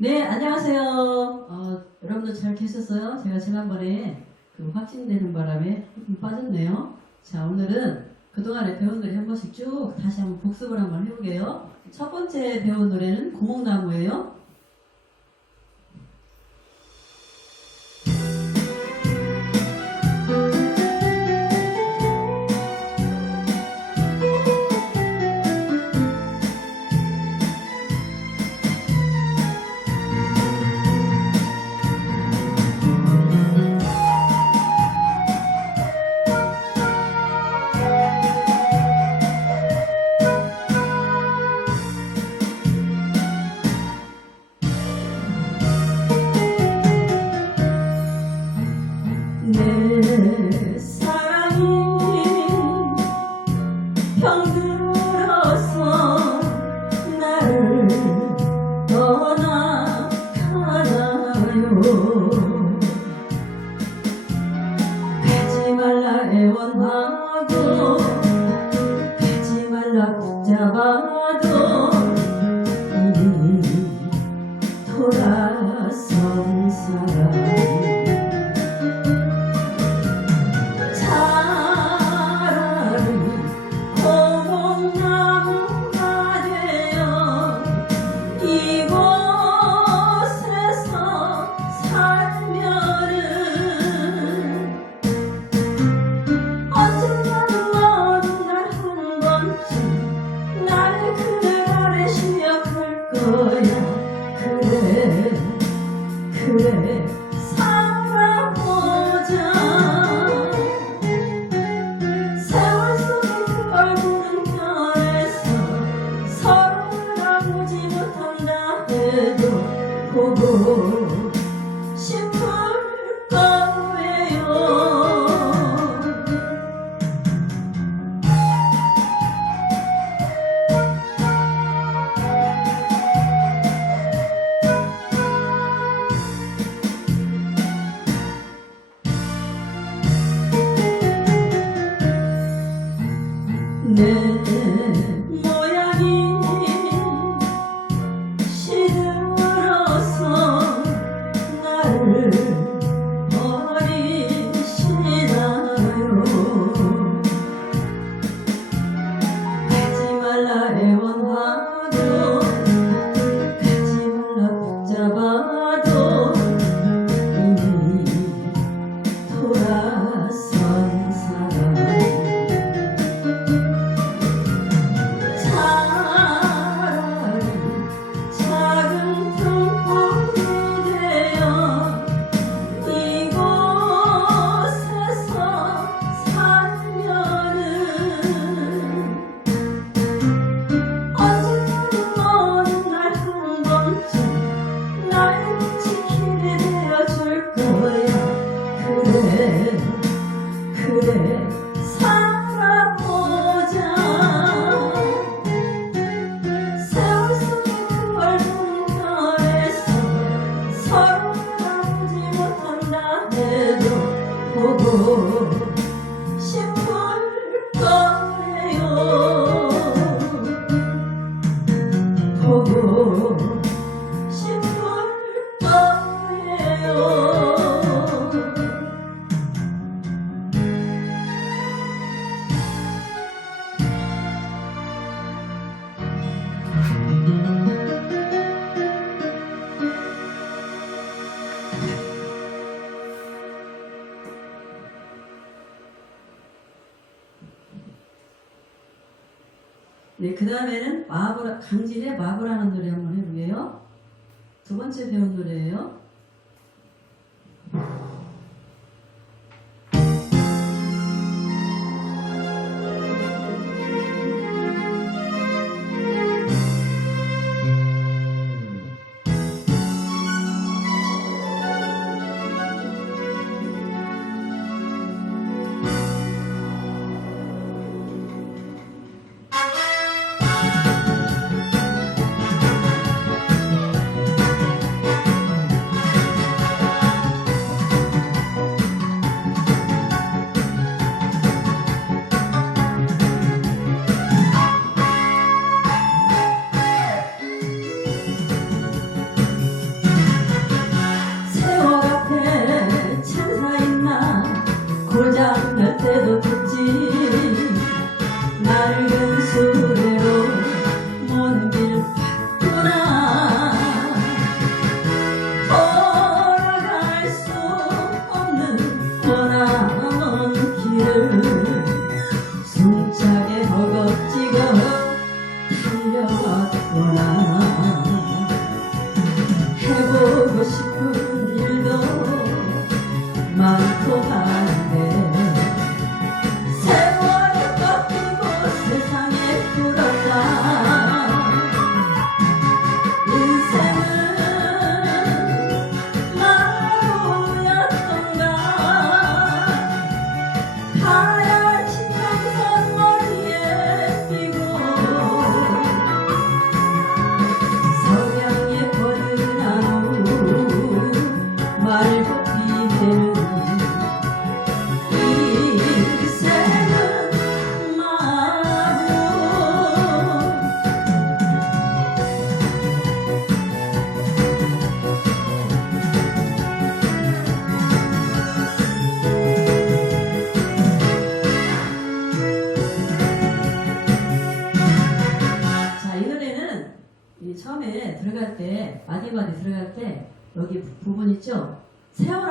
네, 안녕하세요. 어, 여러분들 잘 계셨어요? 제가 지난번에 그 확진되는 바람에 빠졌네요. 자, 오늘은 그동안에 배운 노래 한 번씩 쭉 다시 한번 복습을 한번 해볼게요. 첫 번째 배운 노래는 고목나무예요. 나는 강진의 마구라는 노래 한번 해보게요. 두 번째 배운 노래예요.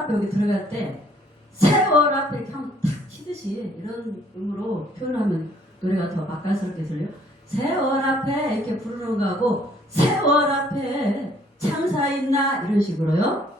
앞에 여기 들어갈 때 세월 앞에 이렇게 한번 탁 치듯이 이런 음으로 표현하면 노래가 더 맛깔스럽게 들려. 세월 앞에 이렇게 부르는 거하고 세월 앞에 창사 있나 이런 식으로요.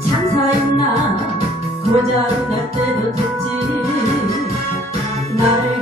창사 있나 고자로 날 때도 듣지 나를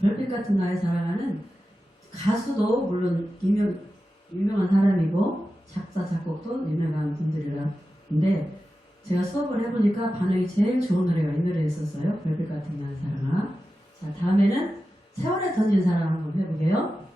별빛 같은 나의 사랑하는 가수도 물론 유명, 유명한 사람이고 작사, 작곡도 유명한 분들이라는데 제가 수업을 해보니까 반응이 제일 좋은 노래가 이 노래였었어요. 별빛 같은 나의 사랑아. 자, 다음에는 세월에 던진 사랑 한번 해보게요.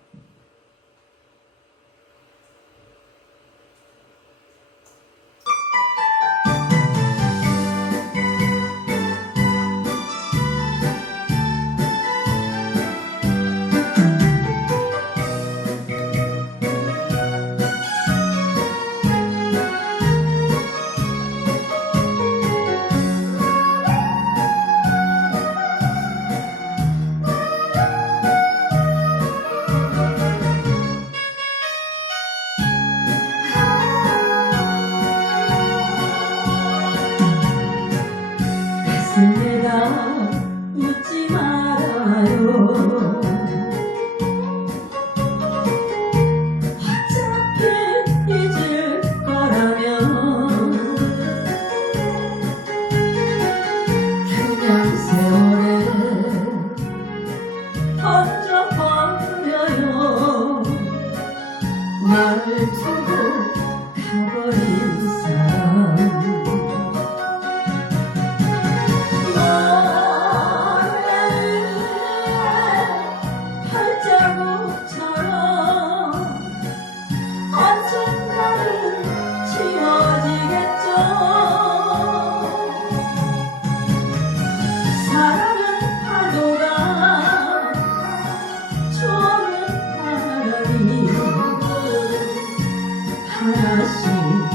하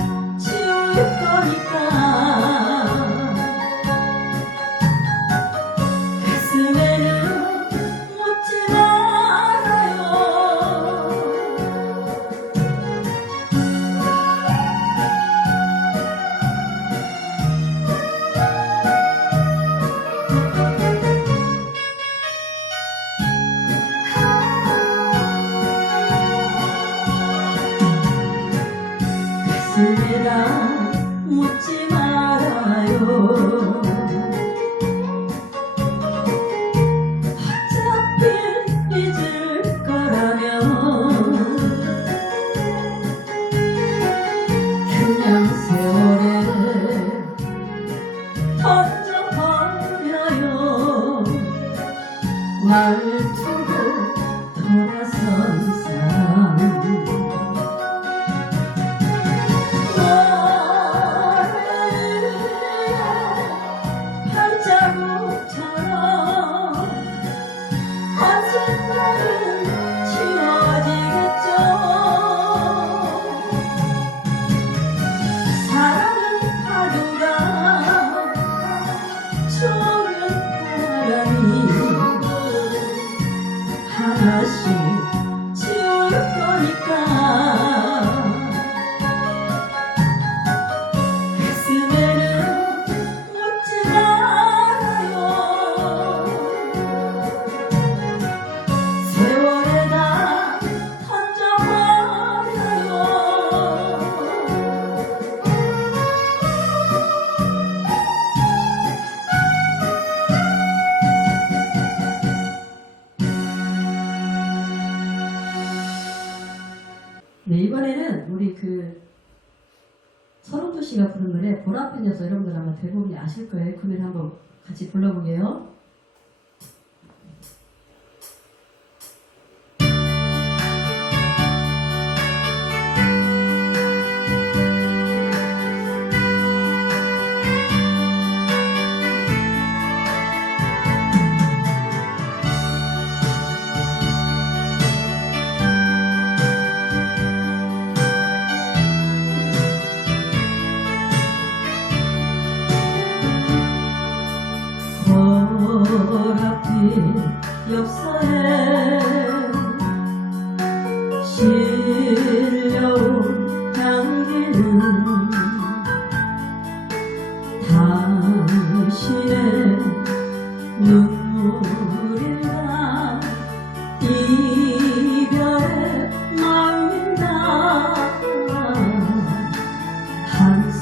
보라편이어서 여러분들 아마 대부분이 아실 거예요. 그러면 한번 같이 불러보게요.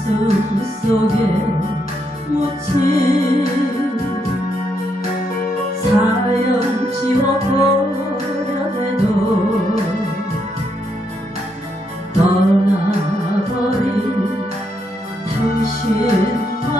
가슴 속에 묻힌 사연 지워보려 해도 떠나버린 당신만